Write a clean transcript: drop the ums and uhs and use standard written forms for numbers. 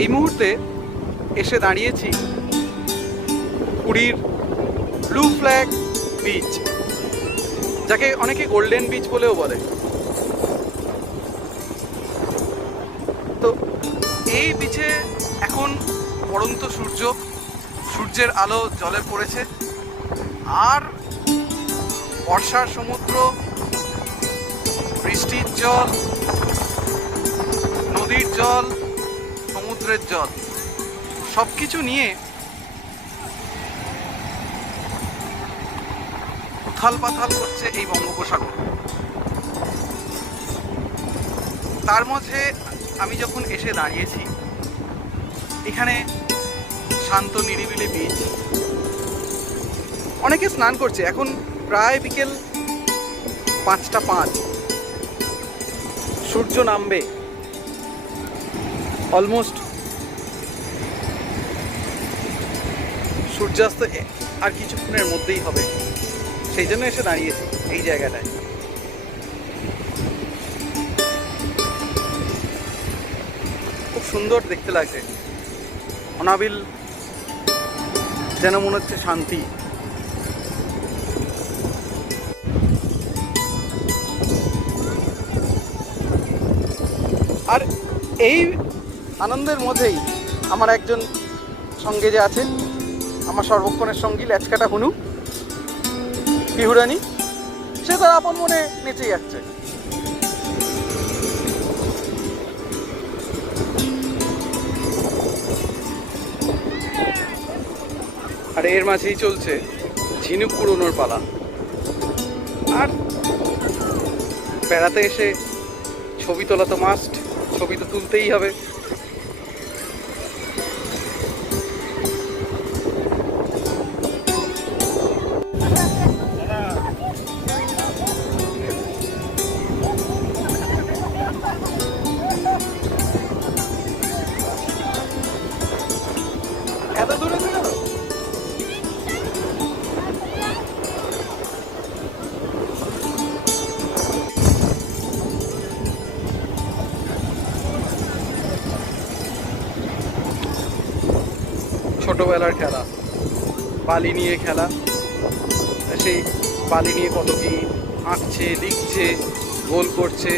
এই মুহূর্তে এসে দাঁড়িয়েছি পুরীর ব্লু ফ্ল্যাগ বিচ, যাকে অনেকে গোল্ডেন বিচ বলেও বলে। তো এই বিচে এখন পড়ন্ত সূর্যের আলো জলে পড়েছে, আর বর্ষার সমুদ্র, বৃষ্টির জল, নদীর জল, সমুদ্রের জল সব কিছু নিয়ে উথাল পাথাল করছে এই বঙ্গোপসাগর। তার মধ্যে আমি যখন এসে দাঁড়িয়েছি এখানে শান্ত নিরিবিলি বিচ, অনেকে স্নান করছে। এখন প্রায় বিকেল 5:05, সূর্য নামবে অলমোস্ট, সূর্যাস্ত আর কিছুক্ষণের মধ্যেই হবে। সেই জন্য এসে দাঁড়িয়েছি এই জায়গাটায়। খুব সুন্দর দেখতে লাগছে, অনাবিল, যেন মনে হচ্ছে শান্তি। আর এই আনন্দের মধ্যেই আমার একজন সঙ্গে যে আছে, আমার সর্বক্ষণের সঙ্গী ল্যাচকাটা হুনু বিহুরানি, সে তার আপন মনে নেচে যাচ্ছে। আর এর মাঝেই চলছে ঝিনুক কুড়োনোর পালা। আর বেড়াতে এসে ছবি তোলা তো মাস্ট, ছবি তো তুলতেই হবে। এত দূরে ছিল ছোটবেলার খেলা, বালি নিয়ে খেলা। সেই বালি নিয়ে কত কি আঁকছে, লিখছে, গোল করছে।